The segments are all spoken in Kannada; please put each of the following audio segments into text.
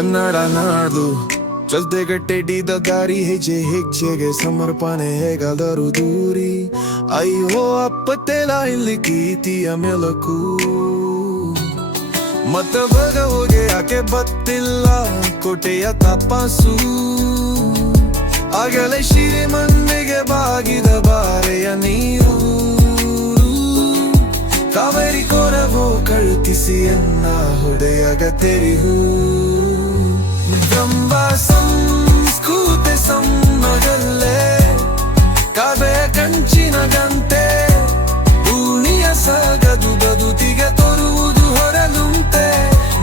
ಕನ್ನಡ ನಾಡು ಚಲ್ತೆಗಟ್ಟೆಡಿದ ದಾರಿ ಹೆಜ್ಜೆಗೆ ಸಮರ್ಪಣೆ ಹೇಗಾದರೂ ದೂರಿ. ಅಯ್ಯೋ ಅಪ್ಪತ್ತೆಲ್ಲ ಇಲ್ಲಿ ಪ್ರೀತಿಯ ಮೆಲುಕು. ಮತ್ತ ಹೋಗೆ ಯಾಕೆ ಬತ್ತಿಲ್ಲ ಕೋಟೆಯ ತಪಾಸು. ಆಗಲೇ ಶಿರಿಮನ್ನೆಗೆ ಬಾಗಿದ ಬಾರೆಯ ನೀರು. ಕಾವೇರಿ ಕೊರವೋ ಕಳುತ್ತಿಸಿ ಎನ್ನ ಹೊಡೆಯಗ ತೆರಿಹು. ಬ್ರಹ್ಮ ಸಂಸ್ಕೃತಿ ಸಮ್ಮಗಲ್ಲೇ ಕಾವ್ಯ ಕಂಚಿನ ಗಂಟೆ. ಭೂಮಿಯ ಸಾಗದು ಬದುಕಿಗೆ ತೋರುವುದು ಹೊರಲುಂಟೆ.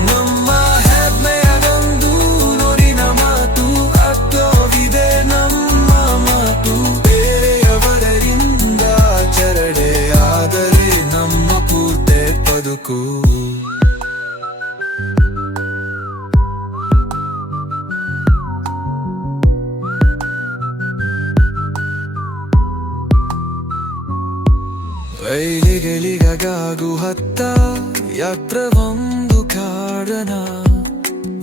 ನಮ್ಮ ಹೆಮ್ಮೆಯದೊಂದು ನುಡಿನ ಮಾತು ಅರ್ಥವಿದೆ ನಮ್ಮ ಮಾತು. ಬೇರೆಯವರಿಂದ ಚರಡೆ ಆದರೆ ನಮ್ಮ ಪೂರ್ತಿ ಬದುಕು. ಗಳಿಗಾಗು ಹತ್ತ ಯಾತ್ರ ಒಂದು ಕಾರಣ.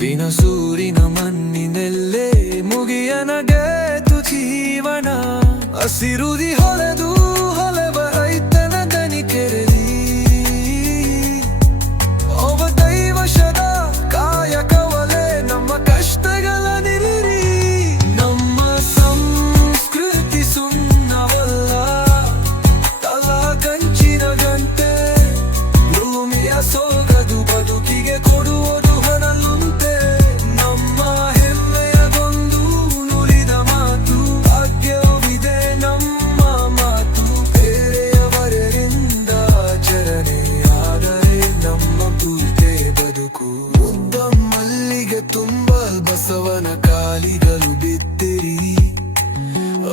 ಬಿನಸೂರಿನ ಮಣ್ಣಿನೆಲ್ಲೇ ಮುಗಿಯನಗೇತು ಜೀವನ. ಹಸಿರುದಿ ಹೊಳೆದು ಹೊಲವ ರೈತನ ದನಿ ಕೆರಳಿ. ಒಬ್ಬ ದೈವಶದ ಕಾಯಕವಲೇ ನಮ್ಮ ಕಷ್ಟಗಳ ನಿರಿ. ನಮ್ಮ ಸಂಸ್ಕೃತಿ ಸುಣ್ಣವಲ್ಲ ತಲಾ ಕಂಚಿನ ಗಂಟೆ. ಭೂಮಿಯ ಸೋಗದು ಬದುಕಿಗೆ ಕೊಡುವುದು ಹೊರಲುಂಟೆ. ನಮ್ಮ ಹೆಮ್ಮೆಯದೊಂದು ನುಡಿದ ಮಾತು ಭಾಗ್ಯವಿದೆ ನಮ್ಮ ಮಾತು. ಬೇರೆಯವರಿಂದ ಆಚರಣೆ ಆದರೆ ನಮ್ಮ ಪೂರ್ತಿ ಬದುಕು. ಉದ್ದ ಮಲ್ಲಿಗೆ ತುಂಬ ಬಸವನ ಕಾಲಿಗಳು ಬಿದ್ದಿರಿ.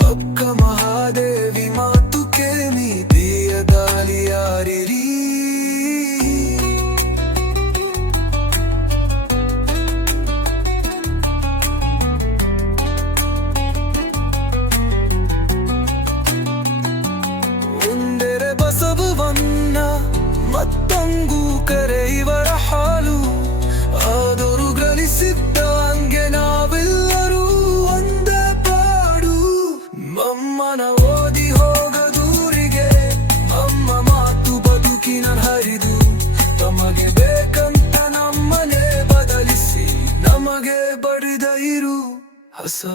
ಅಕ್ಕ ಮಹಾದೇವಿ ಮಾತು ಕೇಳಿ ನೀತಿಯ ದಾಳಿಯಾರಿರಿ. ಒಂದೆರೆ ಬಸವವನ್ನ ಮತ್ತೊಂದು ಕರೆಯುವರ ಹಾಲು. ಆದರೂ ಗಳಿಸಿದ್ದ ಹಂಗೆ ನಾವೆಲ್ಲರೂ ಒಂದೇ ಪಾಡು. ಮಮ್ಮನ ಓದಿ ಹೋಗದೂರಿಗೆ ಅಮ್ಮ ಮಾತು ಬದುಕಿನ ಹರಿದು. ತಮಗೆ ಬೇಕಂತ ನಮ್ಮನೆ ಬದಲಿಸಿ ನಮಗೆ ಬಡಿದ ಇರು ಹಸ.